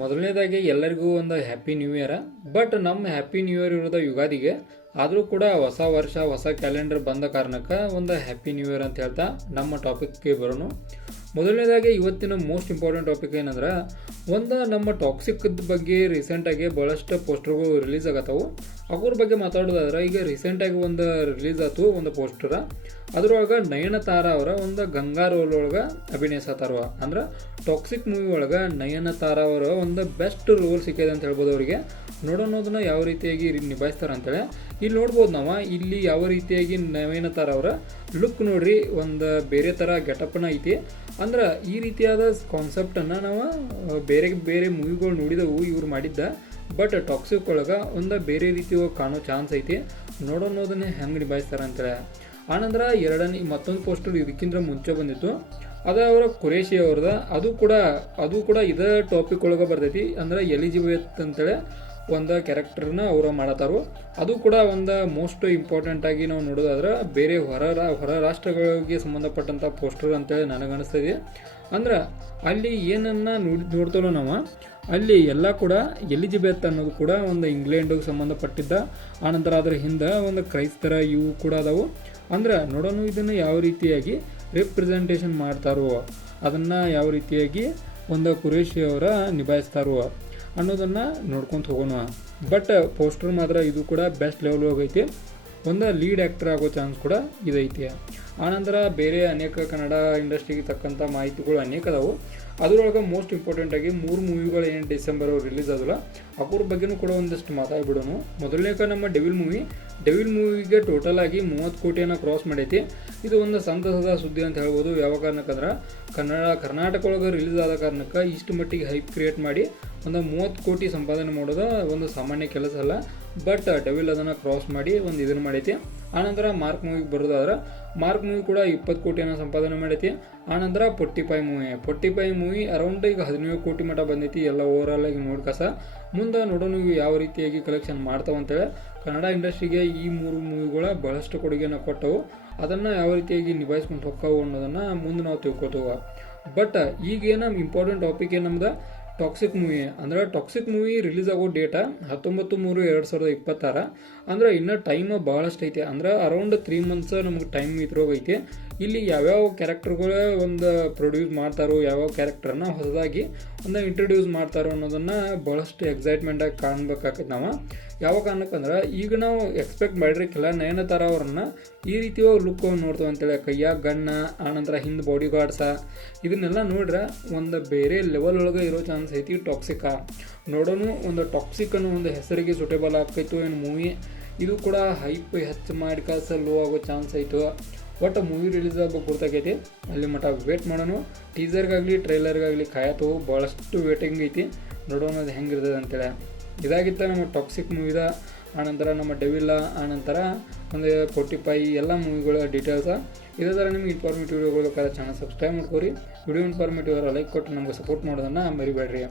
ಮೊದಲನೇದಾಗಿ ಎಲ್ಲರಿಗೂ ಒಂದು ಹ್ಯಾಪಿ ನ್ಯೂ ಇಯರ್. ಬಟ್ ನಮ್ಮ ಹ್ಯಾಪಿ ನ್ಯೂ ಇಯರ್ ಇರೋದು ಯುಗಾದಿಗೆ. ಆದರೂ ಕೂಡ ಹೊಸ ವರ್ಷ ಹೊಸ ಕ್ಯಾಲೆಂಡರ್ ಬಂದ ಕಾರಣಕ್ಕೆ ಒಂದು ಹ್ಯಾಪಿ ನ್ಯೂ ಇಯರ್ ಅಂತ ಹೇಳ್ತಾ ನಮ್ಮ ಟಾಪಿಕ್ಗೆ ಬರೋಣ. ಮೊದಲನೇದಾಗಿ ಇವತ್ತಿನ ಮೋಸ್ಟ್ ಇಂಪಾರ್ಟೆಂಟ್ ಟಾಪಿಕ್ ಏನಂದ್ರೆ, ಒಂದು ನಮ್ಮ ಟಾಕ್ಸಿಕ್ ಬಗ್ಗೆ ರೀಸೆಂಟಾಗಿ ಭಾಳಷ್ಟು ಪೋಸ್ಟರ್ಗಳು ರಿಲೀಸ್ ಆಗತ್ತವು. ಅವ್ರ ಬಗ್ಗೆ ಮಾತಾಡೋದಾದ್ರೆ, ಈಗ ರೀಸೆಂಟಾಗಿ ಒಂದು ರಿಲೀಸ್ ಆಯ್ತು ಒಂದು ಪೋಸ್ಟರ್. ಅದ್ರೊಳಗೆ ನಯನತಾರ ಅವರ ಒಂದು ಗಂಗಾ ರೋಲ್ ಒಳಗೆ ಅಭಿನಯಿಸತ್ತಾರ. ಅಂದ್ರೆ ಟಾಕ್ಸಿಕ್ ಮೂವಿ ಒಳಗೆ ನಯನತಾರ ಅವರ ಒಂದು ಬೆಸ್ಟ್ ರೋಲ್ ಸಿಕ್ಕಿದೆ ಅಂತ ಹೇಳ್ಬೋದು ಅವರಿಗೆ. ನೋಡೋದನ್ನ ಯಾವ ರೀತಿಯಾಗಿ ನಿಭಾಯಿಸ್ತಾರೆ ಅಂತೇಳಿ ಇಲ್ಲಿ ನೋಡ್ಬೋದು. ನಾವು ಇಲ್ಲಿ ಯಾವ ರೀತಿಯಾಗಿ ನಯನತಾರ ಅವರ ಲುಕ್ ನೋಡ್ರಿ, ಒಂದು ಬೇರೆ ಥರ ಗೆಟಪ್ನ ಐತಿ. ಅಂದ್ರೆ ಈ ರೀತಿಯಾದ ಕಾನ್ಸೆಪ್ಟನ್ನು ನಾವು ಬೇರೆ ಬೇರೆ ಮೂವಿಗಳು ನೋಡಿದವು ಇವ್ರು ಮಾಡಿದ್ದ. ಬಟ್ ಟಾಕ್ಸಿಕ್ ಒಳಗೆ ಒಂದು ಬೇರೆ ರೀತಿ ಕಾಣೋ ಚಾನ್ಸ್ ಐತಿ. ನೋಡೋದನ್ನೇ ಹೆಂಗೆ ನಿಭಾಯಿಸ್ತಾರೆ ಅಂತೇಳಿ. ಆನಂತರ ಮತ್ತೊಂದು ಪೋಸ್ಟರ್ ಇದಕ್ಕಿಂತ ಮುಂಚೆ ಬಂದಿತ್ತು, ಅದು ಅವರ ಖುರೇಶಿ ಅವ್ರದ. ಅದು ಕೂಡ ಇದೇ ಟಾಪಿಕ್ ಒಳಗೆ ಬರ್ತೈತಿ. ಅಂದ್ರೆ ಎಲಿಜಿಬೆತ್ ಅಂತೇಳಿ ಒಂದು ಕ್ಯಾರೆಕ್ಟರ್ನ ಅವರು ಮಾಡತ್ತಾರು. ಅದು ಕೂಡ ಒಂದು ಮೋಸ್ಟ್ ಇಂಪಾರ್ಟೆಂಟ್ ಆಗಿ ನಾವು ನೋಡೋದಾದ್ರೆ ಬೇರೆ ಹೊರ ರಾಷ್ಟ್ರಗಳಿಗೆ ಸಂಬಂಧಪಟ್ಟಂಥ ಪೋಸ್ಟರ್ ಅಂತೇಳಿ ನನಗನ್ನಿಸ್ತದೆ. ಅಂದ್ರೆ ಅಲ್ಲಿ ಏನನ್ನ ನೋಡ್ತಲೋ ನಾವು, ಅಲ್ಲಿ ಎಲ್ಲ ಕೂಡ ಎಲಿಜಿಬೆತ್ ಅನ್ನೋದು ಕೂಡ ಒಂದು ಇಂಗ್ಲೆಂಡಿಗೆ ಸಂಬಂಧಪಟ್ಟಿದ್ದ. ಆನಂತರ ಅದ್ರ ಹಿಂದೆ ಒಂದು ಕ್ರೈಸ್ತರ ಇವು ಕೂಡ ಅದಾವು. ಅಂದ್ರೆ ನೋಡೋಣ ಇದನ್ನು ಯಾವ ರೀತಿಯಾಗಿ ರಿಪ್ರೆಸೆಂಟೇಷನ್ ಮಾಡ್ತಾರೋ, ಅದನ್ನು ಯಾವ ರೀತಿಯಾಗಿ ಒಂದು ಖುರೇಶಿ ಅವರ ನಿಭಾಯಿಸ್ತಾರೋ ಅನ್ನೋದನ್ನು ನೋಡ್ಕೊತ ಹೋಗೋಣ. ಬಟ್ ಪೋಸ್ಟರ್ ಮಾತ್ರ ಇದು ಕೂಡ ಬೆಸ್ಟ್ ಲೆವೆಲ್ ಹೋಗೈತಿ. ಒಂದು ಲೀಡ್ ಆ್ಯಕ್ಟರ್ ಆಗೋ ಚಾನ್ಸ್ ಕೂಡ ಇದೈತಿ. ಆನಂತರ ಬೇರೆ ಅನೇಕ ಕನ್ನಡ ಇಂಡಸ್ಟ್ರಿಗೆ ತಕ್ಕಂಥ ಮಾಹಿತಿಗಳು ಅನೇಕ ಅದಾವು. ಅದರೊಳಗೆ ಮೋಸ್ಟ್ ಇಂಪಾರ್ಟೆಂಟಾಗಿ 3 ಮೂವಿಗಳು ಏನು ಡಿಸೆಂಬರ್ ರಿಲೀಸ್ ಆದಲ್ಲ, ಅವ್ರ ಬಗ್ಗೆನೂ ಕೂಡ ಒಂದಷ್ಟು ಮಾತಾಡ್ಬಿಡೋಣ. ಮೊದಲನೇಕ ನಮ್ಮ ಡೆವಿಲ್ ಮೂವಿಗೆ ಟೋಟಲ್ ಆಗಿ 30 ಕೋಟಿಯನ್ನು ಕ್ರಾಸ್ ಮಾಡೈತಿ. ಇದು ಒಂದು ಸಂತಸದ ಸುದ್ದಿ ಅಂತ ಹೇಳ್ಬೋದು. ಯಾವ ಕಾರಣಕ್ಕಂದ್ರೆ ಕರ್ನಾಟಕ ಒಳಗೆ ರಿಲೀಸ್ ಆದ ಕಾರಣಕ್ಕೆ ಇಷ್ಟು ಮಟ್ಟಿಗೆ ಹೈಪ್ ಕ್ರಿಯೇಟ್ ಮಾಡಿ ಒಂದು 30 ಕೋಟಿ ಸಂಪಾದನೆ ಮಾಡೋದು ಒಂದು ಸಾಮಾನ್ಯ ಕೆಲಸ ಅಲ್ಲ. ಬಟ್ ಡೆವಿಲ್ ಅದನ್ನು ಕ್ರಾಸ್ ಮಾಡಿ ಒಂದು ಇದನ್ನು ಮಾಡೈತಿ. ಆನಂತರ ಮಾರ್ಕ್ ಮೂವಿಗೆ ಬರೋದಾದ್ರೆ, ಮಾರ್ಕ್ ಮೂವಿ ಕೂಡ 20 ಕೋಟಿಯನ್ನು ಸಂಪಾದನೆ ಮಾಡೈತಿ. ಆನಂತರ 45 ಮೂವಿ ಅರೌಂಡ್ ಈಗ 17 ಕೋಟಿ ಮಟ್ಟ ಬಂದೈತಿ ಎಲ್ಲ ಓವರಾಲ್ ಆಗಿ ನೋಡ್ಕಸ. ಮುಂದೆ ನೋಡೋಣ ಇವು ಯಾವ ರೀತಿಯಾಗಿ ಕಲೆಕ್ಷನ್ ಮಾಡ್ತಾವಂತೇಳಿ. ಕನ್ನಡ ಇಂಡಸ್ಟ್ರಿಗೆ ಈ 3 ಮೂವಿಗಳ ಬಹಳಷ್ಟು ಕೊಡುಗೆಯನ್ನು ಕೊಟ್ಟವು. ಅದನ್ನು ಯಾವ ರೀತಿಯಾಗಿ ನಿಭಾಯಿಸ್ಕೊಂಡು ಹೋಗ್ತಾವು ಅನ್ನೋದನ್ನು ಮುಂದೆ ನಾವು ತಿಳ್ಕೊತೇವೆ. ಬಟ್ ಈಗೇನು ಇಂಪಾರ್ಟೆಂಟ್ ಟಾಪಿಕ್ ಏನು ನಮ್ದು, ಟಾಕ್ಸಿಕ್ ಮೂವಿ. ಅಂದ್ರೆ ಟಾಕ್ಸಿಕ್ ಮೂವಿ ರಿಲೀಸ್ ಆಗೋ ಡೇಟ 19/3/2026. ಅಂದ್ರೆ ಇನ್ನೂ ಟೈಮ್ ಭಾಳಷ್ಟು ಐತಿ. ಅಂದ್ರೆ ಅರೌಂಡ್ 3 ಮಂತ್ಸ್ ನಮ್ಗೆ ಟೈಮ್ ಇದ್ರೋಗೈತಿ. ಇಲ್ಲಿ ಯಾವ್ಯಾವ ಕ್ಯಾರೆಕ್ಟರ್ಗಳು ಒಂದು ಪ್ರೊಡ್ಯೂಸ್ ಮಾಡ್ತಾರೋ, ಯಾವ್ಯಾವ ಕ್ಯಾರೆಕ್ಟರ್ನ ಹೊಸದಾಗಿ ಒಂದು ಇಂಟ್ರೊಡ್ಯೂಸ್ ಮಾಡ್ತಾರೋ ಅನ್ನೋದನ್ನು ಭಾಳಷ್ಟು ಎಕ್ಸೈಟ್ಮೆಂಟಾಗಿ ಕಾಣ್ಬೇಕಾಗತ್ತೆ ನಾವು. ಯಾವ ಕಾರಣಕ್ಕಂದ್ರೆ ಈಗ ನಾವು ಎಕ್ಸ್ಪೆಕ್ಟ್ ಮಾಡಿರ್ಕಿಲ್ಲ ನಯನತಾರ ಅವ್ರನ್ನ ಈ ರೀತಿಯ ಲುಕ್ ನೋಡ್ತೇವೆ ಅಂತೇಳಿ. ಕೈಯಾಗ ಗಣ್ಣ, ಆನಂತರ ಹಿಂದೆ ಬಾಡಿ ಗಾರ್ಡ್ಸ, ಇದನ್ನೆಲ್ಲ ನೋಡ್ರೆ ಒಂದು ಬೇರೆ ಲೆವೆಲ್ ಒಳಗೆ ಇರೋ ಚಾನ್ಸ್ ಐತಿ ಟಾಕ್ಸಿಕ. ನೋಡೋಣ ಒಂದು ಟಾಕ್ಸಿಕ್ ಅನ್ನೋ ಒಂದು ಹೆಸರಿಗೆ ಸೂಟೇಬಲ್ ಆಗ್ತೈತು ಏನು ಮೂವಿ. ಇದು ಕೂಡ ಹೈಪ್ ಹೆಚ್ಚು ಮಾಡಿ ಲೋ ಆಗೋ ಚಾನ್ಸ್ ಐತು. ಒಟ್ಟು ಮೂವಿ ರಿಲೀಸ್ ಆಗೋ ಗೊತ್ತಾಗೈತಿ. ಅಲ್ಲಿ ಮಟ್ಟ ವೇಟ್ ಮಾಡೋಣ. ಟೀಸರ್ಗಾಗಲಿ ಟ್ರೈಲರ್ಗಾಗಲಿ ಕಾಯತು ಭಾಳಷ್ಟು ವೇಟಿಂಗ್ ಐತಿ. ನೋಡೋಣ ಅದು ಹೆಂಗಿರ್ತದೆ ಅಂತೇಳಿ. ಇದಾಗಿತ್ತು ನಮ್ಮ ಟಾಕ್ಸಿಕ್ ಮೂವಿದ. ಆನಂತರ ನಮ್ಮ ಡೆವಿಲ್ಲ, ಆನಂತರ ಒಂದು 45 ಎಲ್ಲ ಮೂವಿಗಳ ಡೀಟೇಲ್ಸ. ಇದೇ ಥರ ನಿಮ್ಗೆ ಇನ್ಫಾರ್ಮೇಟಿವ್ ವಿಡಿಯೋಗಳು ಬೇಕಾದ್ರೆ ಚಾನಲ್ ಸಬ್ಸ್ಕ್ರೈಬ್ ಮಾಡ್ಕೊರಿ. ವಿಡಿಯೋ ಇನ್ಫಾರ್ಮೇಟಿವ್ ಲೈಕ್ ಕೊಟ್ಟು ನಮ್ಗೆ ಸಪೋರ್ಟ್ ಮಾಡೋದನ್ನು ಮರಿಬೇಡ್ರಿ.